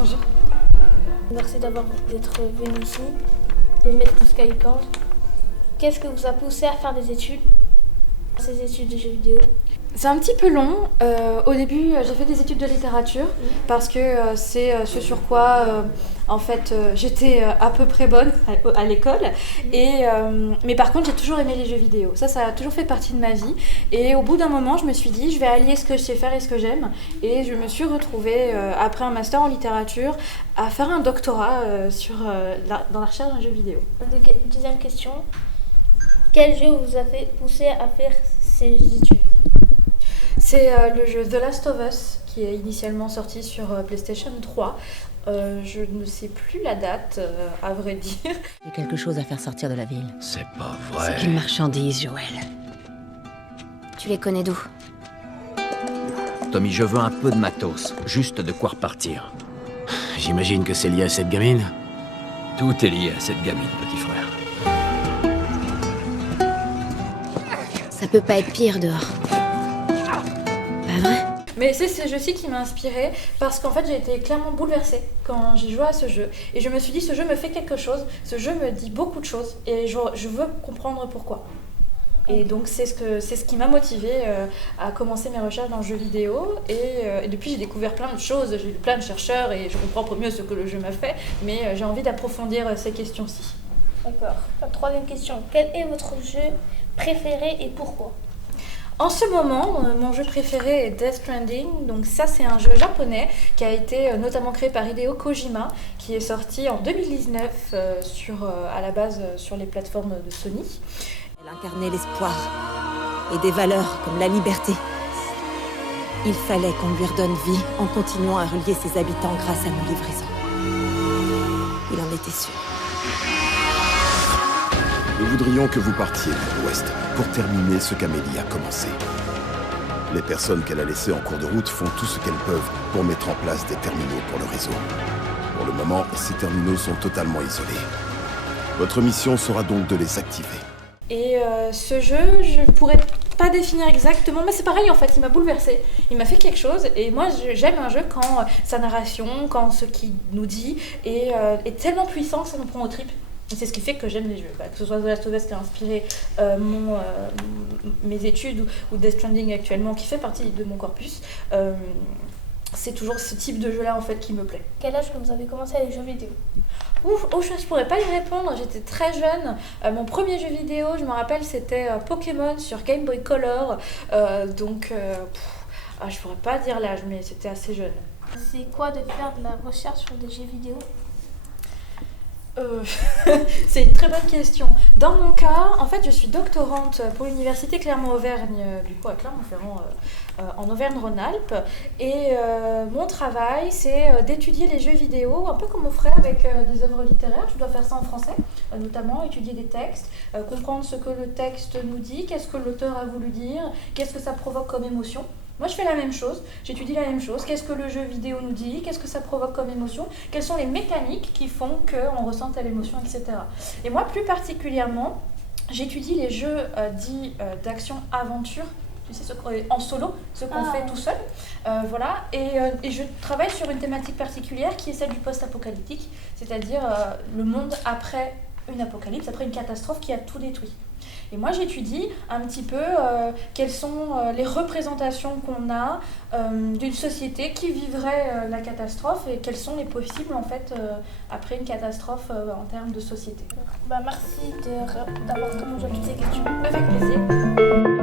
Bonjour. Merci d'être venu ici, de mettre tout ce qu'elle pense. Qu'est-ce qui vous a poussé à faire des études, ces études de jeux vidéo? C'est un petit peu long. Au début, j'ai fait des études de littérature parce que c'est ce sur quoi, j'étais à peu près bonne à l'école. Mais par contre, j'ai toujours aimé les jeux vidéo. Ça a toujours fait partie de ma vie. Et au bout d'un moment, je me suis dit, je vais allier ce que je sais faire et ce que j'aime. Et je me suis retrouvée, après un master en littérature, à faire un doctorat dans la recherche d'un jeu vidéo. Deuxième question. Quel jeu vous a fait pousser à faire ces études? C'est le jeu The Last of Us qui est initialement sorti sur PlayStation 3. Je ne sais plus la date, à vrai dire. J'ai quelque chose à faire sortir de la ville. C'est pas vrai. C'est une marchandise, Joël. Tu les connais d'où? Tommy, je veux un peu de matos, juste de quoi repartir. J'imagine que c'est lié à cette gamine. Tout est lié à cette gamine, petit frère. Ça peut pas être pire dehors. Pas vrai? Mais c'est ce jeu-ci qui m'a inspirée parce qu'en fait j'ai été clairement bouleversée quand j'ai joué à ce jeu. Et je me suis dit, ce jeu me fait quelque chose, ce jeu me dit beaucoup de choses et je veux comprendre pourquoi. Et donc c'est ce qui m'a motivée à commencer mes recherches dans le jeu vidéo. Et depuis j'ai découvert plein de choses, j'ai lu plein de chercheurs et je comprends mieux ce que le jeu m'a fait. Mais j'ai envie d'approfondir ces questions-ci. D'accord. Troisième question. Quel est votre jeu préféré et pourquoi? En ce moment, mon jeu préféré est Death Stranding. Donc ça, c'est un jeu japonais qui a été notamment créé par Hideo Kojima, qui est sorti en 2019 à la base sur les plateformes de Sony. Elle incarnait l'espoir et des valeurs comme la liberté. Il fallait qu'on lui redonne vie en continuant à relier ses habitants grâce à nos livraisons. Il en était sûr. Nous voudrions que vous partiez vers l'ouest pour terminer ce qu'Amélie a commencé. Les personnes qu'elle a laissées en cours de route font tout ce qu'elles peuvent pour mettre en place des terminaux pour le réseau. Pour le moment, ces terminaux sont totalement isolés. Votre mission sera donc de les activer. Et ce jeu, je pourrais pas définir exactement, mais c'est pareil en fait, il m'a bouleversée. Il m'a fait quelque chose et moi j'aime un jeu quand sa narration, quand ce qu'il nous dit est tellement puissant que ça nous prend aux tripes. Et c'est ce qui fait que j'aime les jeux, que ce soit The Last of Us qui a inspiré mes études ou Death Stranding actuellement qui fait partie de mon corpus. C'est toujours ce type de jeu-là en fait qui me plaît. Quel âge que vous avez commencé à les jeux vidéo? Je pourrais pas y répondre, j'étais très jeune. Mon premier jeu vidéo, je me rappelle, c'était Pokémon sur Game Boy Color. Je pourrais pas dire l'âge, mais c'était assez jeune. C'est quoi de faire de la recherche sur des jeux vidéo? C'est une très bonne question. Dans mon cas, en fait, je suis doctorante pour l'université Clermont-Auvergne, du coup à Clermont-Ferrand, en Auvergne-Rhône-Alpes. Et mon travail, c'est d'étudier les jeux vidéo, un peu comme on ferait avec des œuvres littéraires. Je dois faire ça en français, notamment étudier des textes, comprendre ce que le texte nous dit, qu'est-ce que l'auteur a voulu dire, qu'est-ce que ça provoque comme émotion. Moi, je fais la même chose, j'étudie la même chose. Qu'est-ce que le jeu vidéo nous dit? Qu'est-ce que ça provoque comme émotion? Quelles sont les mécaniques qui font qu'on ressent telle émotion, etc. Et moi, plus particulièrement, j'étudie les jeux dits d'action-aventure. Tu sais, en solo, ce qu'on fait tout seul. Et je travaille sur une thématique particulière qui est celle du post-apocalyptique, c'est-à-dire le monde après une apocalypse, après une catastrophe qui a tout détruit. Et moi, j'étudie un petit peu quelles sont les représentations qu'on a d'une société qui vivrait la catastrophe et quels sont les possibles en fait après une catastrophe en termes de société. Merci d'avoir répondu à toutes ces questions. Avec plaisir.